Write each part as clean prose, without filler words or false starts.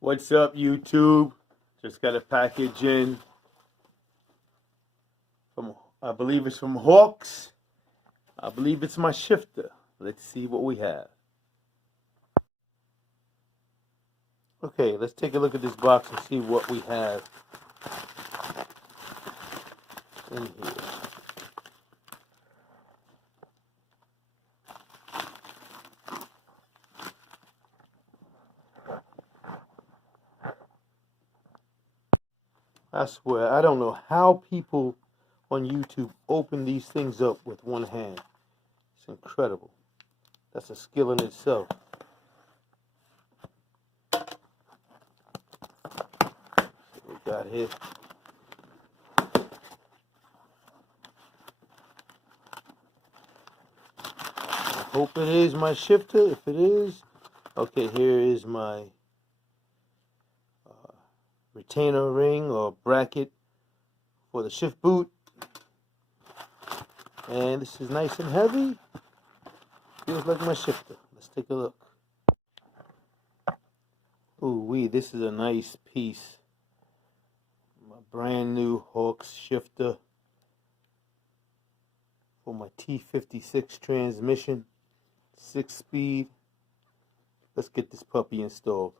What's up, YouTube? Just got a package in from, I believe it's from Hawks. I believe it's my shifter. Let's see what we have. Okay, let's take a look at this box and see what we have in here. I swear, I don't know how people on YouTube open these things up with one hand. It's incredible. That's a skill in itself. See what we got here. I hope it is my shifter. If it is, okay, here is my retainer ring or bracket for the shift boot, and this is nice and heavy. Feels like my shifter. Let's take a look. Ooh wee, this is a nice piece. My brand new Hawks shifter for my T56 transmission, 6-speed. Let's get this puppy installed.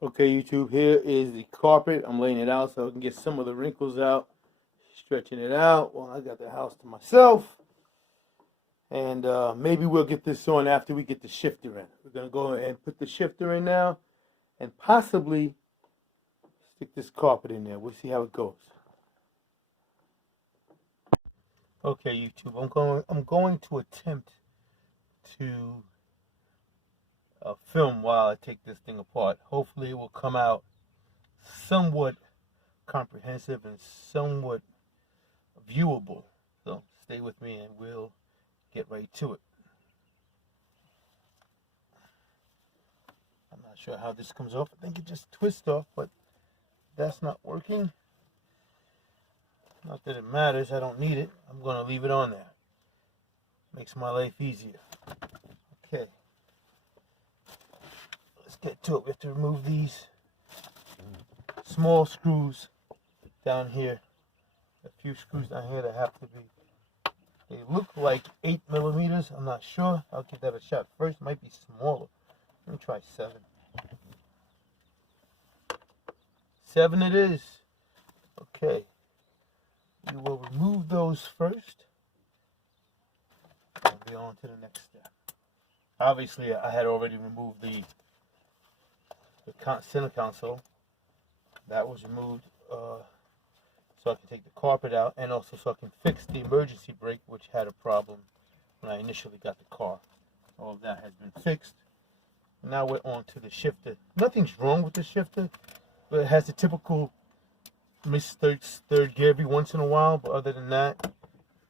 Okay, YouTube, here is the carpet. I'm laying it out so I can get some of the wrinkles out. Stretching it out. Well, I got the house to myself. And maybe we'll get this on after we get the shifter in. We're going to go and put the shifter in now. And possibly stick this carpet in there. We'll see how it goes. Okay, YouTube, I'm going to attempt to film while I take this thing apart. Hopefully it will come out somewhat comprehensive and somewhat viewable. So stay with me and we'll get right to it. I'm not sure how this comes off. I think it just twists off, but that's not working. Not that it matters. I don't need it. I'm going to leave it on there. Makes my life easier. Okay. Let's get to it. We have to remove these small screws down here. A few screws down here that have to be, they look like 8 millimeters. I'm not sure. I'll give that a shot first. It might be smaller. Let me try 7. 7 it is. Okay. We will remove those first. And be on to the next step. Obviously, I had already removed the center console. That was removed so I can take the carpet out, and also so I can fix the emergency brake, which had a problem when I initially got the car. All of that has been fixed. Now we're on to the shifter. Nothing's wrong with the shifter, but it has the typical missed third gear every once in a while. But other than that,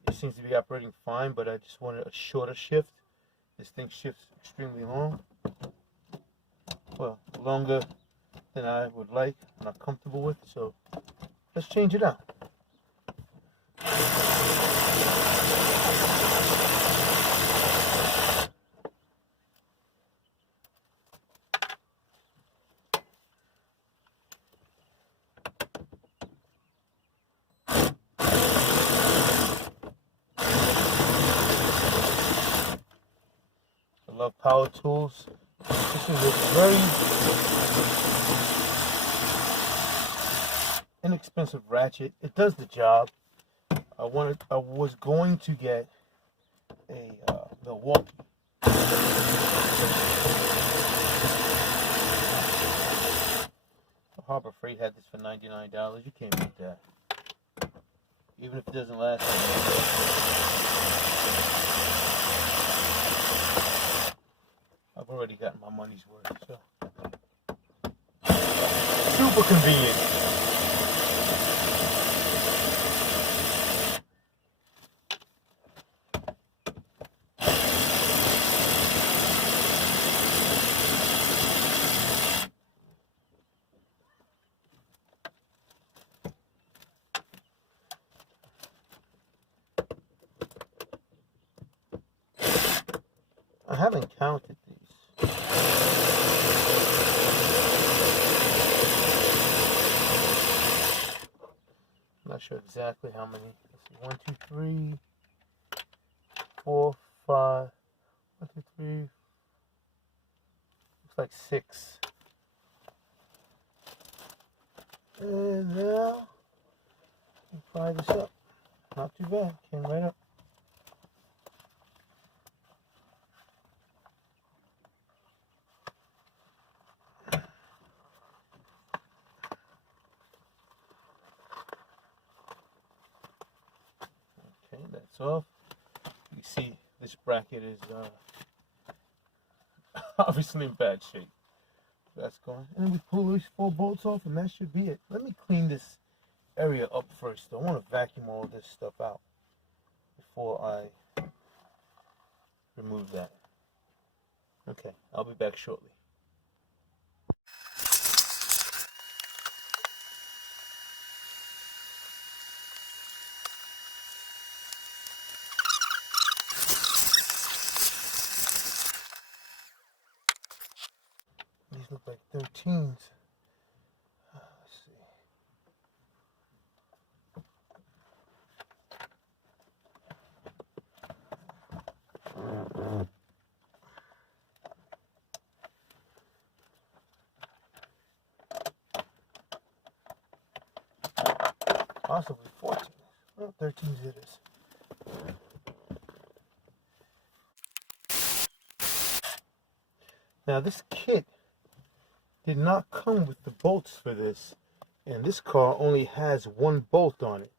it seems to be operating fine. But I just wanted a shorter shift. This thing shifts extremely long. Well, longer than I would like, I'm not comfortable with, so let's change it out. I love power tools. This is a very inexpensive ratchet. It does the job. I was going to get a Welcolme. Harbor Freight had this for $99. You can't beat that. Even if it doesn't last. I've already gotten my money's worth, so super convenient. I haven't counted these. I'm not sure exactly how many. Let's see, 1, 2, 3, 4, 5. 1, 2, 3. Looks like 6. And now, fry this up. Not too bad. Came right up. Okay, that's off. You see, this bracket is obviously in bad shape. That's going. And we pull these 4 bolts off, and that should be it. Let me clean this area up first. I want to vacuum all this stuff out before I remove that. Okay, I'll be back shortly. These look like 13s. Let's see. Possibly 14s. Well, 13s it is. Now this kit did not come with the bolts for this, and this car only has 1 bolt on it.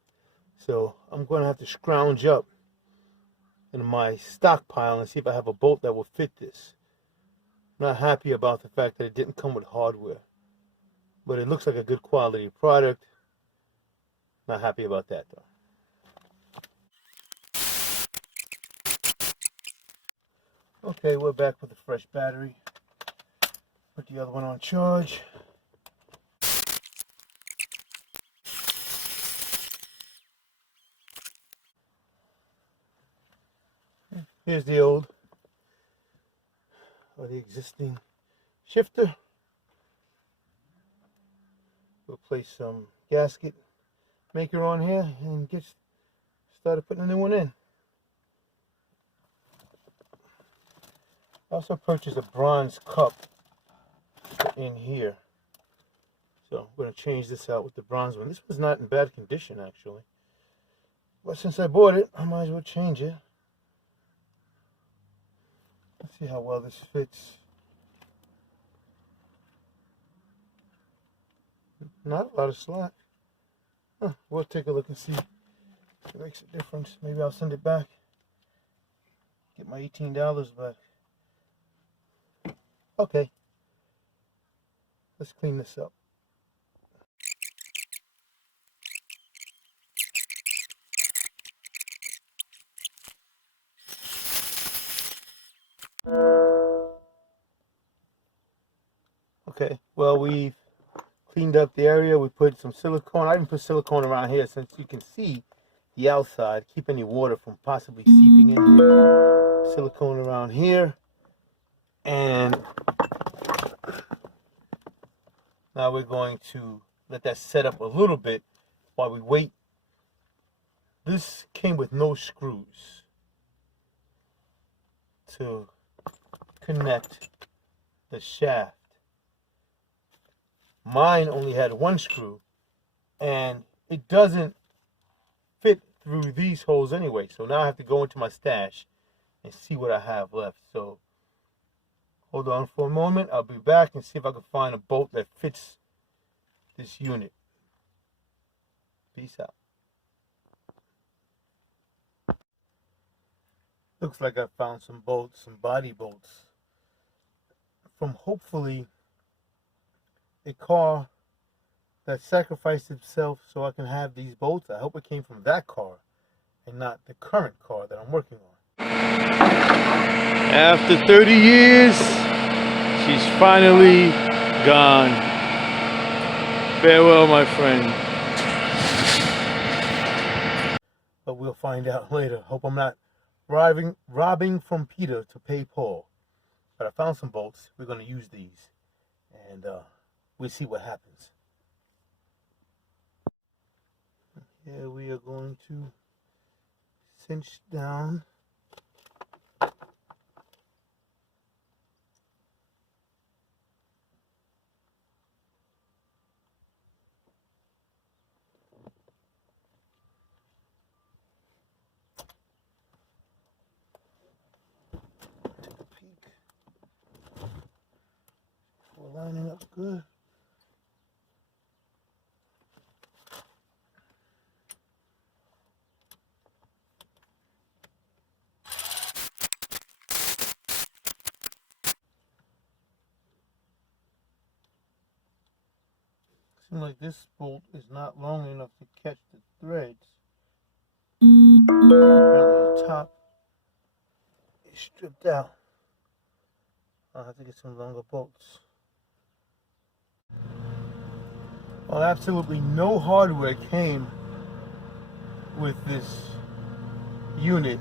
So I'm going to have to scrounge up in my stockpile and see if I have a bolt that will fit this. I'm not happy about the fact that it didn't come with hardware, but it looks like a good quality product. Not happy about that though. Okay, we're back with a fresh battery. Put the other one on charge. Here's the old, or the existing shifter. We'll place some gasket maker on here and get started putting a new one in. I also purchased a bronze cup in here, so I'm going to change this out with the bronze one. This was not in bad condition actually, but since I bought it, I might as well change it. Let's see how well this fits. Not a lot of slack. We'll take a look and see if it makes a difference. Maybe I'll send it back. Get my $18 back. Okay. Let's clean this up. Okay, well, we've cleaned up the area. We put some silicone. I didn't put silicone around here since you can see the outside. Keep any water from possibly seeping in here. Silicone around here. And now we're going to let that set up a little bit while we wait. This came with no screws to connect the shaft. Mine only had 1 screw, and it doesn't fit through these holes anyway. So now I have to go into my stash and see what I have left. So hold on for a moment. I'll be back and see if I can find a bolt that fits this unit. Peace out. Looks like I found some bolts, some body bolts from hopefully a car that sacrificed itself so I can have these bolts. I hope it came from that car and not the current car that I'm working on. After 30 years, she's finally gone. Farewell, my friend. But we'll find out later. Hope I'm not robbing from Peter to pay Paul. But I found some bolts. We're going to use these, and we'll see what happens. Here we are going to cinch down. Take a peek. We're lining up good. Seems like this bolt is not long enough to catch the threads. Apparently the top is stripped out. I'll have to get some longer bolts. Well, absolutely no hardware came with this unit.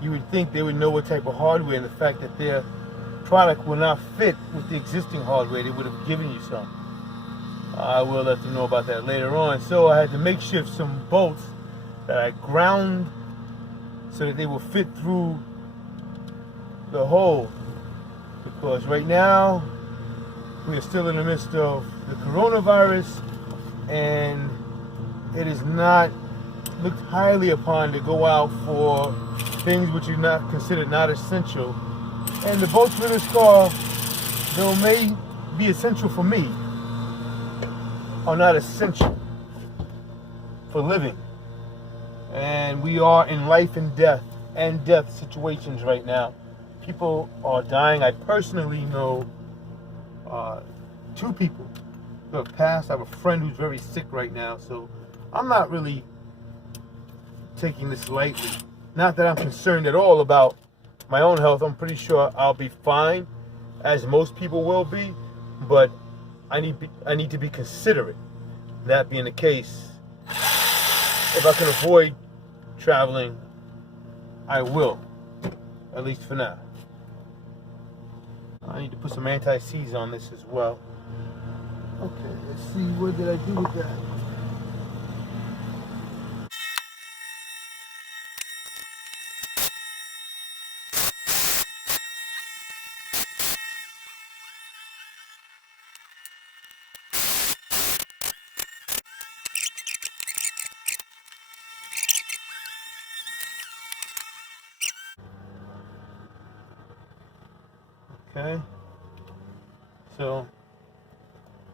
You would think they would know what type of hardware, and the fact that their product will not fit with the existing hardware, they would have given you some. I will let them know about that later on. So I had to makeshift some bolts that I ground so that they will fit through the hole. Because right now, we are still in the midst of the coronavirus, and it is not looked highly upon to go out for things which are not considered not essential. And the bolts for this car, though may be essential for me, are not essential for living. And we are in life and death situations right now. People are dying. I personally know 2 people who have passed. I have a friend who's very sick right now, so I'm not really taking this lightly. Not that I'm concerned at all about my own health. I'm pretty sure I'll be fine, as most people will be, but I need to be considerate. That being the case, if I can avoid traveling, I will, at least for now. I need to put some anti-seize on this as well. Okay, let's see, what did I do with that? Okay, so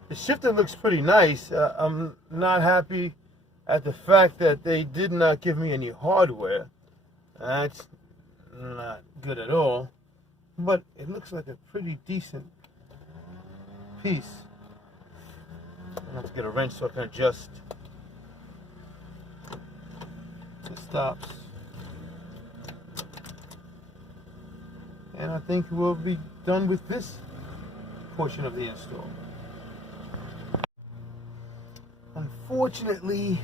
the shifter looks pretty nice. I'm not happy at the fact that they did not give me any hardware. That's not good at all, but it looks like a pretty decent piece. I have to get a wrench so I can adjust the stops. And I think we'll be done with this portion of the install. Unfortunately,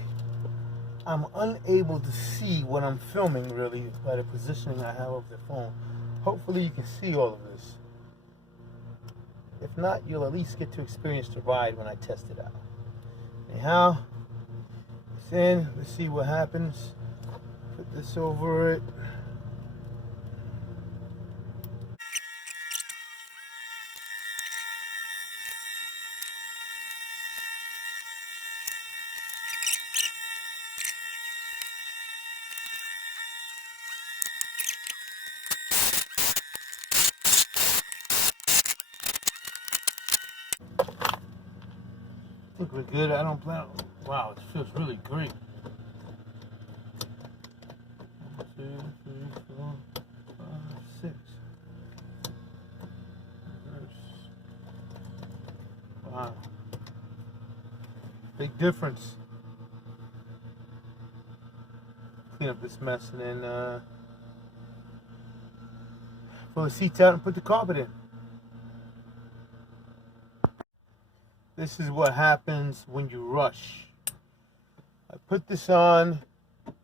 I'm unable to see what I'm filming really by the positioning I have of the phone. Hopefully you can see all of this. If not, you'll at least get to experience the ride when I test it out. Anyhow, it's in. Let's see what happens. Put this over it. I think we're good. I don't plan. Wow, it feels really great. 1, 2, 3, 4, 5, 6. Reverse. Wow. Big difference. Clean up this mess and then pull the seats out and put the carpet in. This is what happens when you rush. I put this on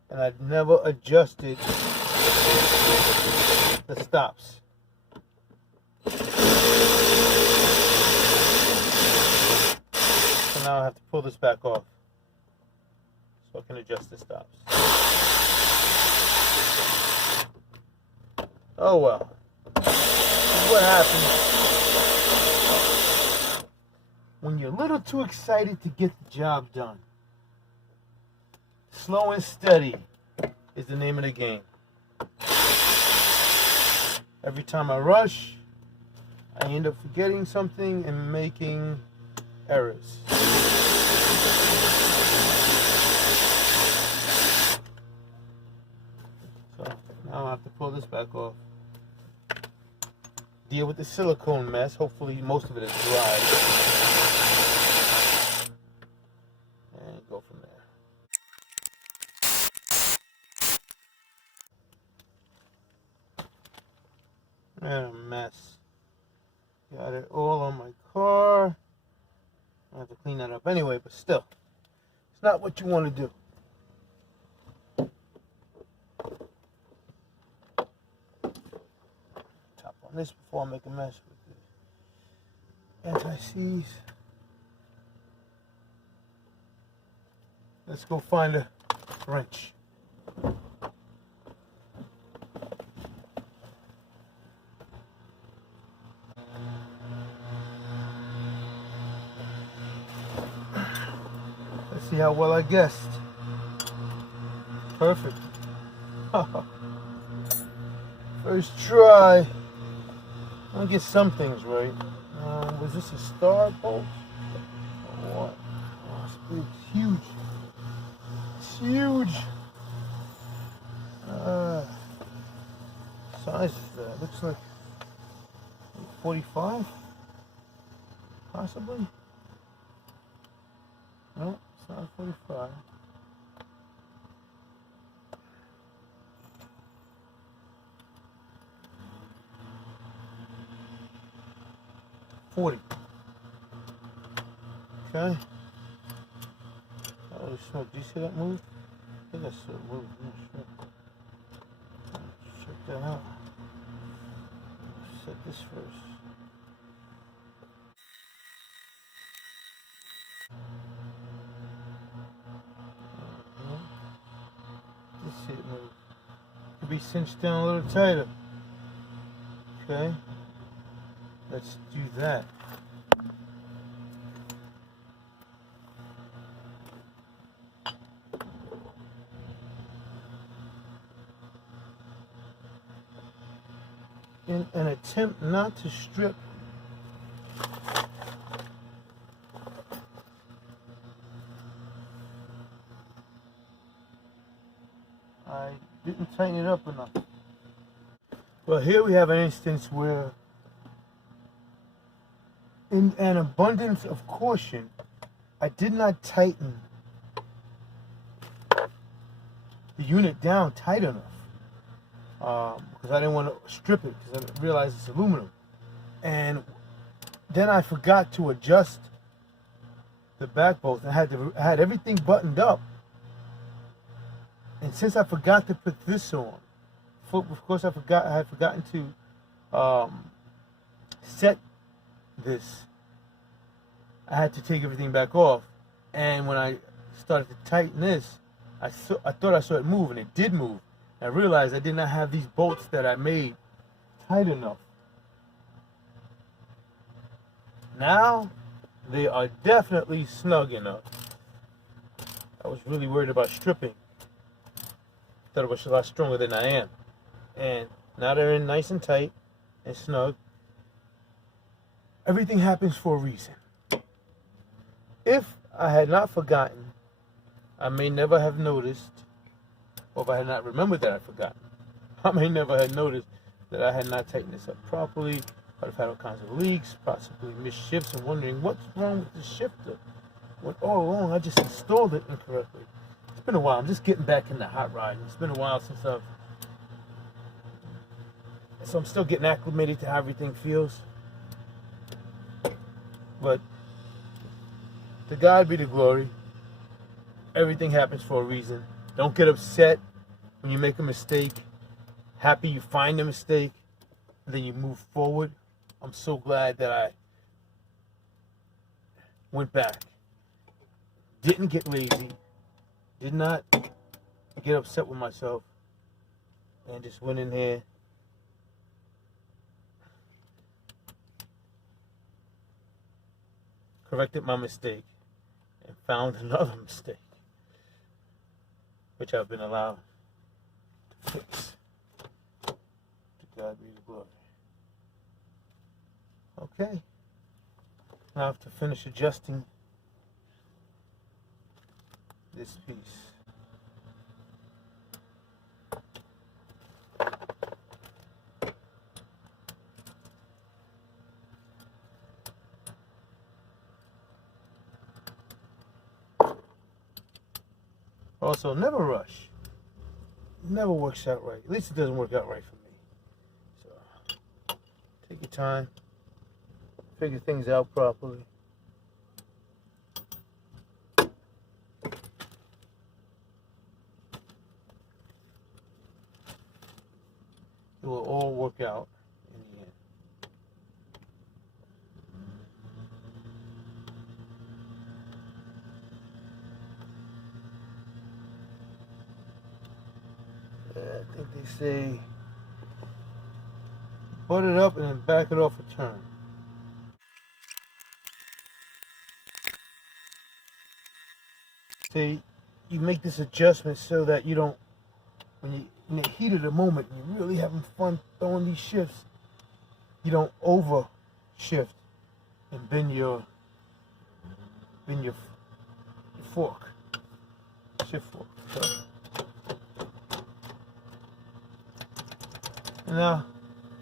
and I've never adjusted the stops. So now I have to pull this back off so I can adjust the stops. Oh well. This is what happens when you're a little too excited to get the job done. Slow and steady is the name of the game. Every time I rush, I end up forgetting something and making errors. So now I have to pull this back off. Deal with the silicone mess. Hopefully most of it is dry. And go from there. And a mess. Got it all on my car. I have to clean that up anyway, but still, it's not what you want to do. Top on this before I make a mess with the anti-seize. Let's go find a wrench. Let's see how well I guessed. Perfect. First try. I'll get some things right. Was this a star bolt? Or what? Oh, it's huge. It's huge. Size is that? Looks like 45? Possibly? No, it's not 45. $40. Okay. Oh, smoke. Do you see that move? I think I saw it move. I'm not sure. Check that out. Set this first. Let's see it move. Could be cinched down a little tighter. Okay. Let's do that. In an attempt not to strip I didn't tighten it up enough. Well, here we have an instance where, in an abundance of caution, I did not tighten the unit down tight enough. Because I didn't want to strip it, because I realized it's aluminum. And then I forgot to adjust the back bolts. I had everything buttoned up. And since I forgot to put this on, of course I had forgotten to set this. I had to take everything back off. And when I started to tighten this, I thought I saw it move, and it did move. I realized I did not have these bolts that I made tight enough. Now, they are definitely snug enough. I was really worried about stripping. Thought it was a lot stronger than I am. And now they're in nice and tight and snug. Everything happens for a reason. If I had not forgotten, I may never have noticed. Or if I had not remembered that I forgot, I may never have noticed that I had not tightened this up properly. I'd have had all kinds of leaks, possibly missed shifts, and wondering what's wrong with the shifter. When all along I just installed it incorrectly. It's been a while. I'm just getting back into hot riding. It's been a while since so I'm still getting acclimated to how everything feels. But to God be the glory. Everything happens for a reason. Don't get upset when you make a mistake. Happy you find the mistake, and then you move forward I'm so glad that I went back. Didn't get lazy. Did not get upset with myself. And just went in here. Corrected my mistake. And found another mistake. Which I've been allowed to fix. To God be the glory. Okay. Now I have to finish adjusting this piece. Also, never rush. Never works out right. At least it doesn't work out right for me. So, take your time. Figure things out properly. It will all work out in the end. I think they say butt it up and then back it off a turn. Say you make this adjustment so that you don't, when you in the heat of the moment, you're really having fun throwing these shifts, you don't over shift and bend your fork, shift fork. So, and now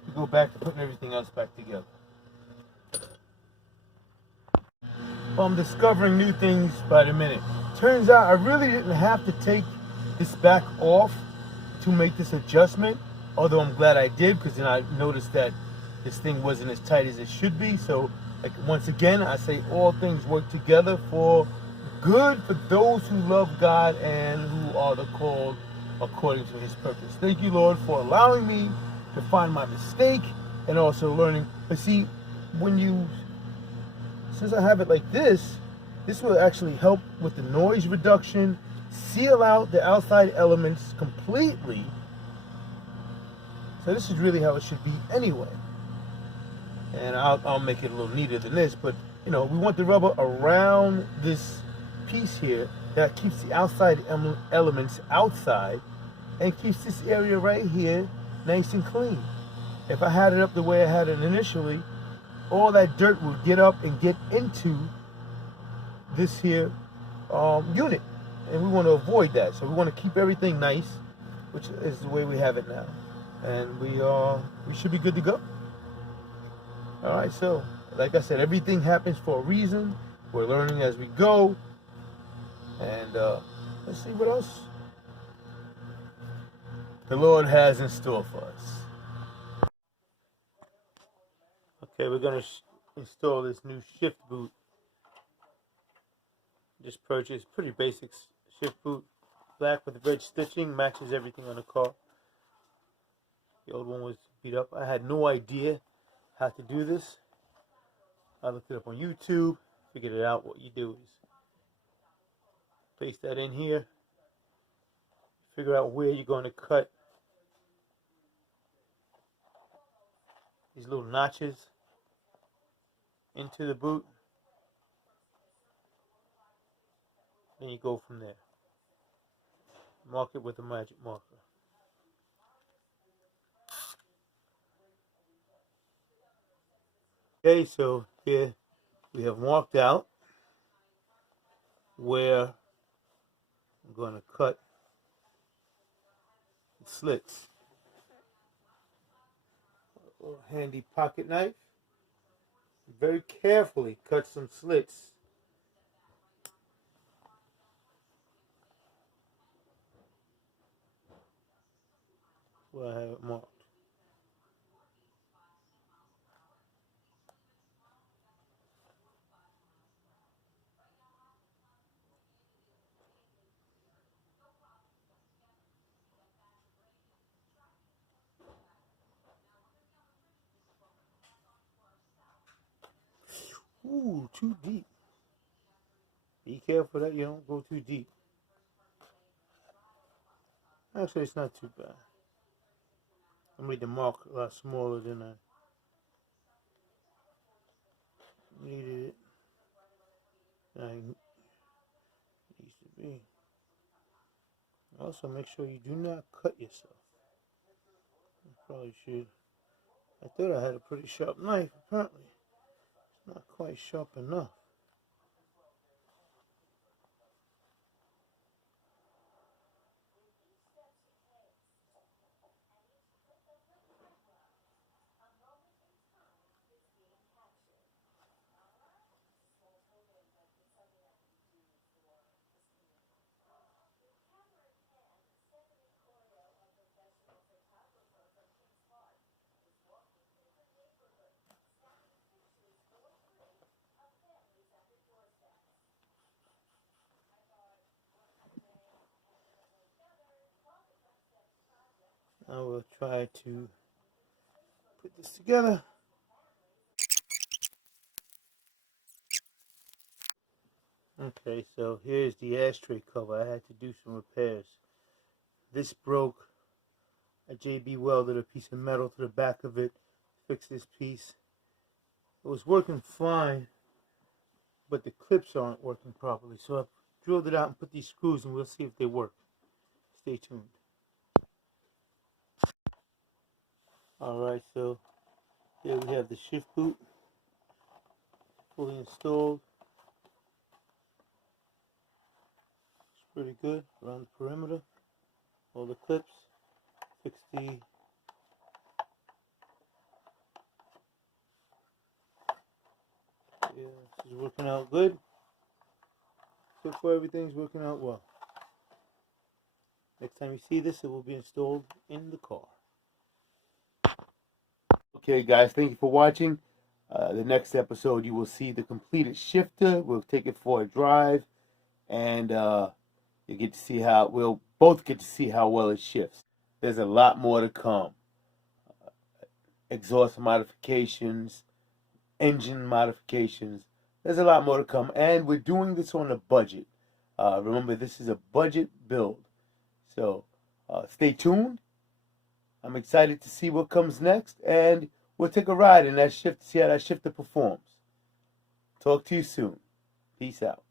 we go back to putting everything else back together. Well, I'm discovering new things by the minute. Turns out I really didn't have to take this back off to make this adjustment, although I'm glad I did, because then I noticed that this thing wasn't as tight as it should be. So, like, once again, I say all things work together for good for those who love God and who are the called according to his purpose. Thank you, Lord, for allowing me to find my mistake and also learning. But see, since I have it like this will actually help with the noise reduction, seal out the outside elements completely. So this is really how it should be anyway. And I'll make it a little neater than this, but you know, we want the rubber around this piece here that keeps the outside elements outside and keeps this area right here nice and clean. If I had it up the way I had it initially, all that dirt would get up and get into this here unit, and we want to avoid that. So we want to keep everything nice, which is the way we have it now, and we should be good to go. All right, so like I said, everything happens for a reason. We're learning as we go, and let's see what else the Lord has in store for us. Okay, we're gonna install this new shift boot. Just purchased, pretty basic shift boot, black with red stitching, matches everything on the car. The old one was beat up. I had no idea how to do this. I looked it up on YouTube, figured it out. What you do is place that in here, figure out where you're going to cut these little notches into the boot. Then you go from there. Mark it with a magic marker. Okay, so here we have marked out where I'm going to cut the slits. A little handy pocket knife. Very carefully cut some slits. Where I have it marked. Ooh, too deep. Be careful that you don't go too deep. Actually, it's not too bad. I made the mark a lot smaller than I needed it. Than I needs to be. Also, make sure you do not cut yourself. You probably should. I thought I had a pretty sharp knife. Apparently, it's not quite sharp enough. I will try to put this together. Okay, so here's the ashtray cover. I had to do some repairs. This broke. I JB welded a piece of metal to the back of it, fixed this piece. It was working fine, but the clips aren't working properly. So I drilled it out and put these screws, and we'll see if they work. Stay tuned. Alright, so here we have the shift boot fully installed. It's pretty good around the perimeter. All the clips. Fix the this is working out good. So far everything's working out well. Next time you see this, it will be installed in the car. Okay guys, thank you for watching. The next episode you will see the completed shifter. We'll take it for a drive, and you get to see how we'll both get to see how well it shifts. There's a lot more to come. Exhaust modifications, engine modifications. There's a lot more to come, and we're doing this on a budget. Remember, this is a budget build, so stay tuned. I'm excited to see what comes next, and we'll take a ride in that shift to see how that shifter performs. Talk to you soon. Peace out.